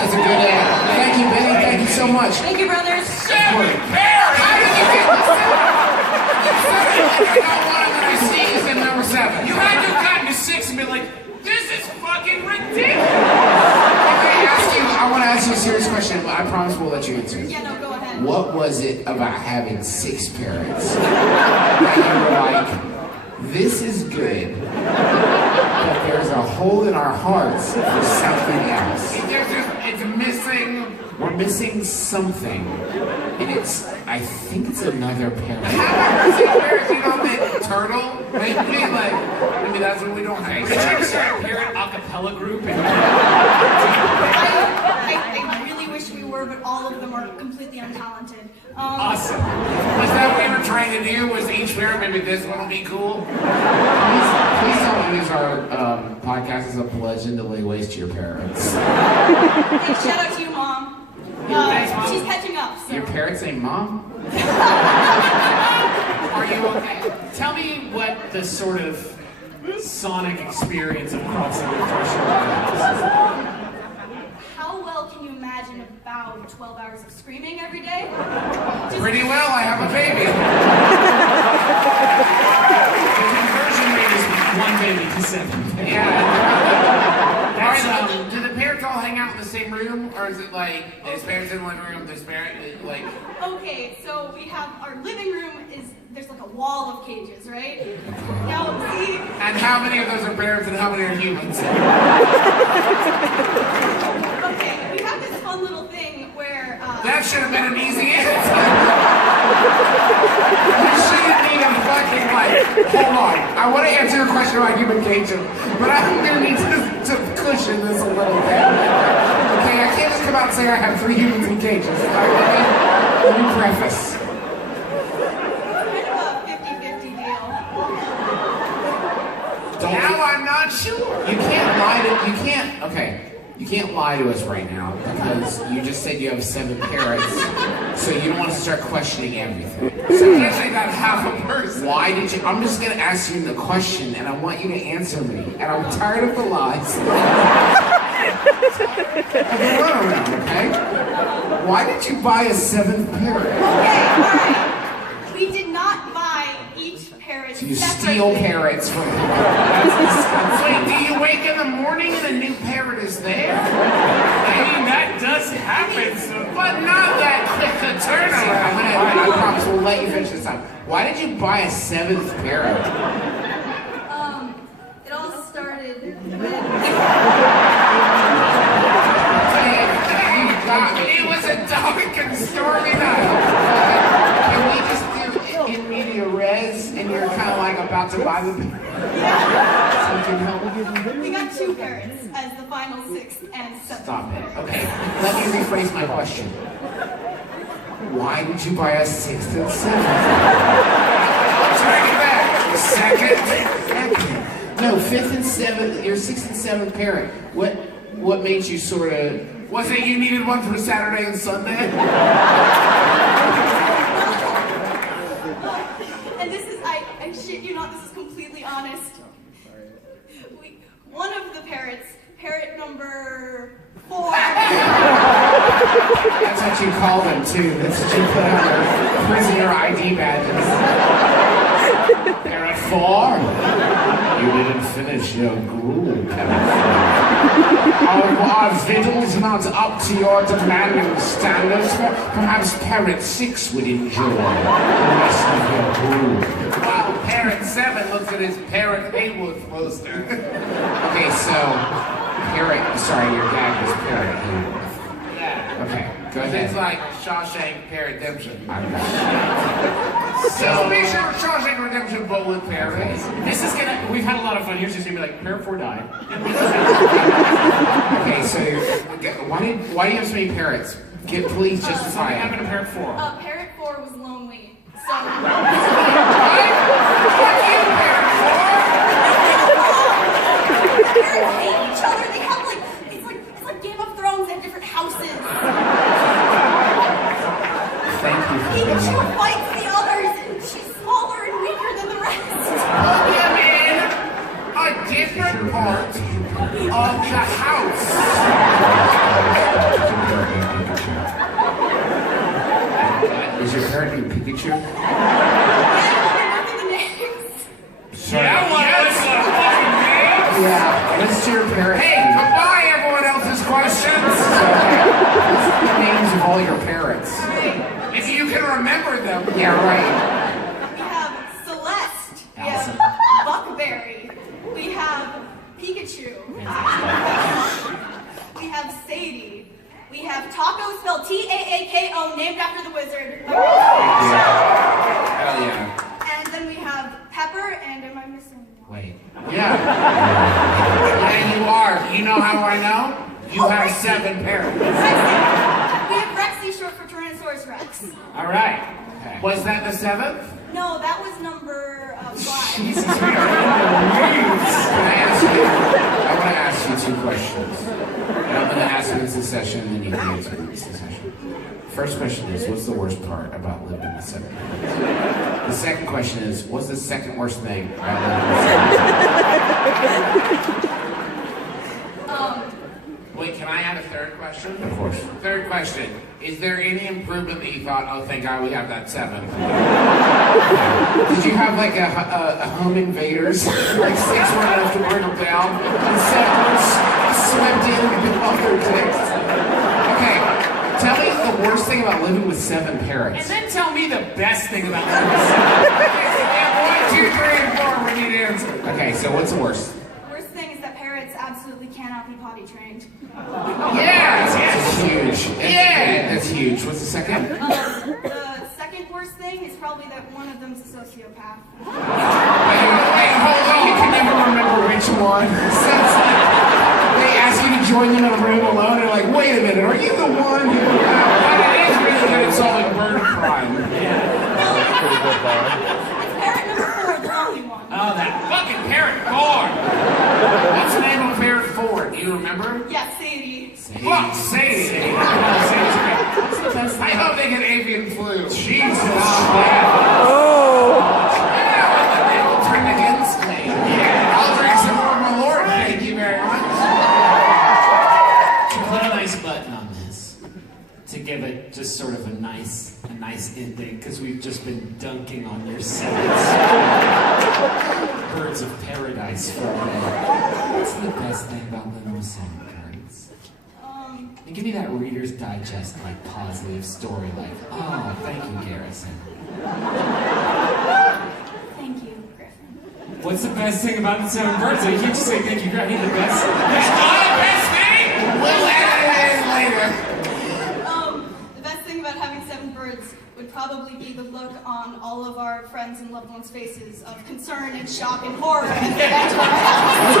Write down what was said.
That's a good ad. Thank you, Benny. Thank you so much. Thank you, brothers. 7 parrots! How did you get this? I got one and then I sneezed in number 7. You had to have gotten to 6 and been like, this is fucking ridiculous! I want to ask you a serious question, but I promise we'll let you answer. Yeah, no, go ahead. What was it about having 6 parrots that you were like, this is good, but there's a hole in our hearts for something else? It's missing. We're missing something, and I think it's another parrot. How about 6 parrots? You know, the turtle? Maybe that's what we don't have. Could you start a parrot a cappella group? I really wish we were, but all of them are completely untalented. Awesome. Was that what we were trying to do? Was each parrot maybe this one will be cool? Please don't use our podcast as a bludgeon to lay waste to your parents. Hey, shout out to you, Mom. Thanks, Mom. She's catching up. So. Your parents say mom? Are you okay? Tell me what the sort of sonic experience of crossing the threshold is. How well can you imagine about 12 hours of screaming every day? Pretty well, I have a baby. The conversion rate is 1 baby to 7. Yeah. Do the parrots all hang out in the same room? Or is it like, this parrot's in the living room, this parrot, like... Okay, so we have our living room there's like a wall of cages, right? Now, see... And how many of those are parrots and how many are humans? Okay, we have this fun little thing where... That should have been an easy answer. You shouldn't need a fucking, hold on. I want to answer your question about human cages, but I'm going to need to cushion this a little bit. Okay, I can't just come out and say I have 3 humans in cages. Let me preface. Kind of a 50-50 deal. Now I'm not sure. You can't lie to us right now because you just said you have 7 parrots, so you don't want to start questioning everything. So you actually got half a person. Why did you? I'm just gonna ask you the question, and I want you to answer me. And I'm tired of the lies. Of the runaround, okay? Why did you buy a 7th parrot? Okay, alright. We did not buy each parrot So you separately. steal parrots from people. That's disgusting. Wait, do you wake in the morning and a new parrot is there? I mean, that does happen, But not that quick a turnaround. I promise we'll let you finish this time. Why did you buy a 7th parrot? It all started with... It was a dark and stormy night. Can we just do in media res, and you're kind of like about to buy the parrot? So you can help me? We got 2 parrots as the final 6th and 7th. Stop it. Okay, let me rephrase my question. Why did you buy a 6th and 7th? Take it back. Second. No, 5th and 7th, your 6th and 7th parrot. What made you sort of... Was it you needed one for Saturday and Sunday? And this is, I shit you not, this is completely honest. One of the parrots, parrot number 4. That's what you call them, too. That's what you put on your prisoner ID badges. Parrot 4, you didn't finish your gruel, Parrot 4. Are victuals not up to your demanding standards? Perhaps Parrot 6 would enjoy the rest of your gruel. While Parrot 7 looks at his Parrot 8 poster. Okay, so, sorry, your gag was Parrot 8. Yeah. Okay, go ahead. It's like Shawshank Redemption. So, Just be sure Shawshank Redemption, but with parrots. This is gonna, we've had a lot of fun. Here's just gonna be like, parrot 4 died. okay, so why do you have so many parrots? Please justify What it. happened to parrot 4? Parrot 4 was lonely, so... Fuck you, Parrot 4! Parrots hate each other, they have it's like Game of Thrones, they have different houses. Thank you for Each being one fights the others, and she's smaller and weaker than the rest. Put him in a different part of the house. teacher? Yeah, remember the names? Sorry. Yeah. Let's do your parents. Hey, goodbye, everyone else's questions. What's the names of all your parents? All right. If you can remember them. Yeah, right. We have Celeste. We Allison. have Buckberry. We have Pikachu. We have Sadie. We have Taco, spelled Taako, named after the wizard. Hell yeah. And then we have Pepper, and am I missing one? Wait. Yeah. Yeah, you are. You know how I know? You have Rexy. 7 parents. Rexy. We have Rexy, short for Tyrannosaurus Rex. All right. Okay. Was that the 7th? No, that was number 5. Jesus, we are in the weeds. Can I ask you? I want to ask you 2 questions. And I'm going to ask you in succession, and then you can answer them in succession. First question is, what's the worst part about living with 7 parents? The second question is, what's the second worst thing about living with 7 parents? Wait, can I add a third question? Of course. Third question. Is there any improvement that you thought, oh, thank God we have that 7th? Did you have like a home invaders? Like 6 were enough to bring them down, and 7 swept in with all their dicks. Okay, tell me the worst thing about living with 7 parents. And then tell me the best thing about living with 7 parents. Yeah, 1, 2, 3, and 4, we need answers. Okay, so what's the worst? Worst thing is that parrots absolutely cannot be potty trained. Yes, That's huge. Yeah. That's huge. What's the second? The second worst thing is probably that one of them's a sociopath. Wait, hold on. You can never remember which one. Since they ask you to join them in a room alone, and like, wait a minute, are you the one who... But it is really good at solving murder crime. It's parrot number 4, the only one. Oh, that fucking parrot 4. What's the name of parrot 4? Do you remember? Yeah, Sadie. Fuck, Sadie. I hope they get avian flu. Jesus. Yeah, they will turn against me. Yeah, I'll drink some more, my lord. Thank you very much. To put a nice button on this, to give it just sort of a nice ending, because we've just been dunking on your 7 birds of paradise for a minute. What's the best thing about living with 7 birds? And give me that Reader's Digest, like, positive story, like, oh, thank you, Garrison. Thank you, Griffin. What's the best thing about the 7 birds? You can't just say thank you, Griffin. The best. It's not the best thing. We'll edit it in later. The best thing about having 7 birds would probably be the look on all of our friends and loved ones' faces of concern and shock and horror as they enter our house.